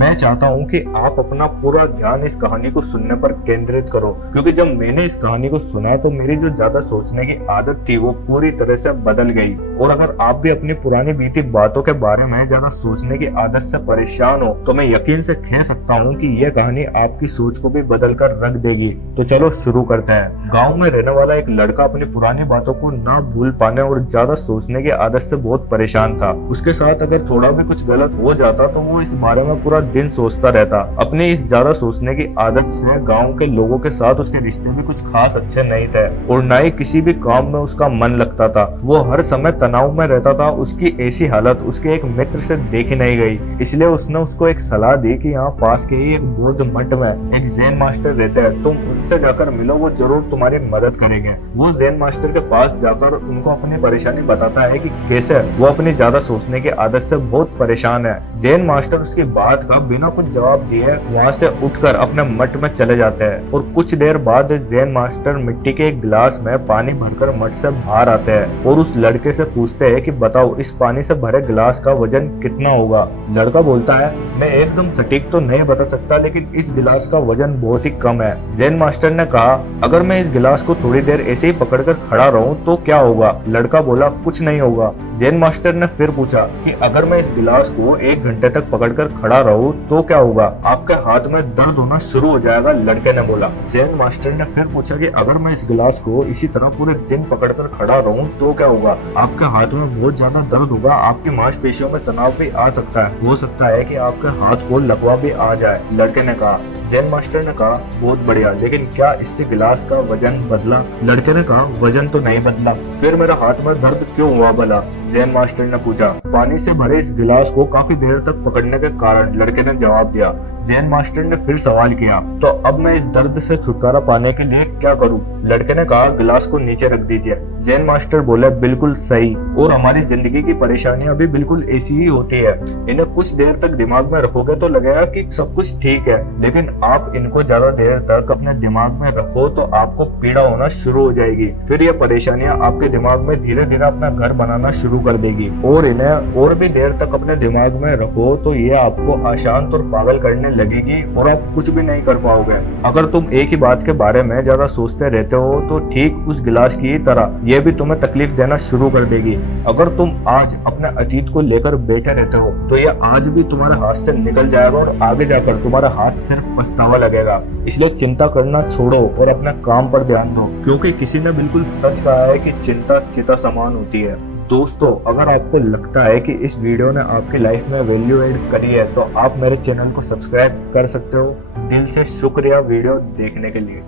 मैं चाहता हूँ कि आप अपना पूरा ध्यान इस कहानी को सुनने पर केंद्रित करो, क्योंकि जब मैंने इस कहानी को सुना तो मेरी जो ज्यादा सोचने की आदत थी वो पूरी तरह से बदल गई। और अगर आप भी अपनी पुरानी बीती बातों के बारे में ज्यादा सोचने की आदत से परेशान हो तो मैं यकीन से कह सकता हूँ कि यह कहानी आपकी सोच को भी बदल कर रख देगी। तो चलो शुरू करते हैं। गाँव में रहने वाला एक लड़का अपनी पुरानी बातों को ना भूल पाने और ज्यादा सोचने की आदत से बहुत परेशान था। उसके साथ अगर थोड़ा भी कुछ गलत हो जाता तो वो इस बारे में पूरा दिन सोचता रहता। अपने इस ज्यादा सोचने की आदत से गांव के लोगों के साथ उसके रिश्ते भी कुछ खास अच्छे नहीं थे और ना ही किसी भी काम में उसका मन लगता था। वो हर समय तनाव में रहता था। उसकी ऐसी हालत उसके एक मित्र से देखी नहीं गई, इसलिए उसने उसको एक सलाह दी कि यहाँ पास के ही एक बौद्ध मठ में एक जैन मास्टर रहते हैं, तुम उनसे जाकर मिलो, वो जरूर तुम्हारी मदद करेंगे। वो जैन मास्टर के पास जाकर उनको अपनी परेशानी बताता है कि कैसे वो अपनी ज्यादा सोचने की आदत से बहुत परेशान है। जैन मास्टर उसकी बात का बिना कुछ जवाब दिए वहाँ से उठकर अपने मठ में चले जाते हैं और कुछ देर बाद जैन मास्टर मिट्टी के एक गिलास में पानी भरकर मठ से बाहर आते हैं और उस लड़के से पूछते हैं कि बताओ इस पानी से भरे गिलास का वजन कितना होगा। लड़का बोलता है मैं एकदम सटीक तो नहीं बता सकता, लेकिन इस गिलास का वजन बहुत ही कम है। जैन मास्टर ने कहा अगर मैं इस गिलास को थोड़ी देर ऐसे ही पकड़कर खड़ा रहूं तो क्या होगा। लड़का बोला कुछ नहीं होगा। जैन मास्टर ने फिर पूछा कि अगर मैं इस गिलास को 1 घंटे तक पकड़कर खड़ा रहूं तो क्या होगा, आपके हाथ में दर्द होना शुरू हो जाएगा। लड़के ने बोला। जैन मास्टर ने फिर पूछा कि अगर मैं इस गिलास को इसी तरह पूरे दिन पकड़कर खड़ा रहूं तो क्या होगा, आपके हाथ में बहुत ज्यादा दर्द होगा, आपकी मांसपेशियों में तनाव भी आ सकता है, हो सकता है कि आपके हाथ को लकवा भी आ जाए। लड़के ने कहा। जैन मास्टर ने कहा बहुत बढ़िया, लेकिन क्या इससे गिलास का वजन बदला। लड़के ने कहा वजन तो नहीं बदला, फिर मेरा हाथ में दर्द क्यों हुआ भला। जैन मास्टर ने पूछा। पानी से भरे इस गिलास को काफी देर तक पकड़ने के कारण, लड़के ने जवाब दिया। जैन मास्टर ने फिर सवाल किया तो अब मैं इस दर्द से छुटकारा पाने के लिए क्या करूं। लड़के ने कहा गिलास को नीचे रख दीजिए। जैन मास्टर बोले बिल्कुल सही, और हमारी जिंदगी की परेशानियां भी बिल्कुल ऐसी ही होती है। इन्हें कुछ देर तक दिमाग में रखोगे तो लगेगा कि सब कुछ ठीक है, लेकिन आप इनको ज्यादा देर तक अपने दिमाग में रखो तो आपको पीड़ा होना शुरू हो जाएगी। फिर ये परेशानियां आपके दिमाग में धीरे धीरे अपना घर बनाना शुरू कर देगी, और इन्हें और भी देर तक अपने दिमाग में रखो तो ये आपको अशांत और पागल करने लगेगी और आप कुछ भी नहीं कर पाओगे। अगर तुम एक ही बात के बारे में ज्यादा सोचते रहते हो तो ठीक उस गिलास की तरह ये भी तुम्हें तकलीफ देना शुरू कर देगी। अगर तुम आज अपने अतीत को लेकर बैठे रहते हो तो ये आज भी तुम्हारे हाथ से निकल जाएगा और आगे जाकर तुम्हारा हाथ सिर्फ पछतावा लगेगा। इसलिए चिंता करना छोड़ो और अपने काम पर ध्यान दो, क्योंकि किसी ने बिल्कुल सच कहा है कि चिंता चिता समान होती है। दोस्तों अगर आपको लगता है कि इस वीडियो ने आपकी लाइफ में वैल्यू ऐड करी है तो आप मेरे चैनल को सब्सक्राइब कर सकते हो। दिल से शुक्रिया वीडियो देखने के लिए।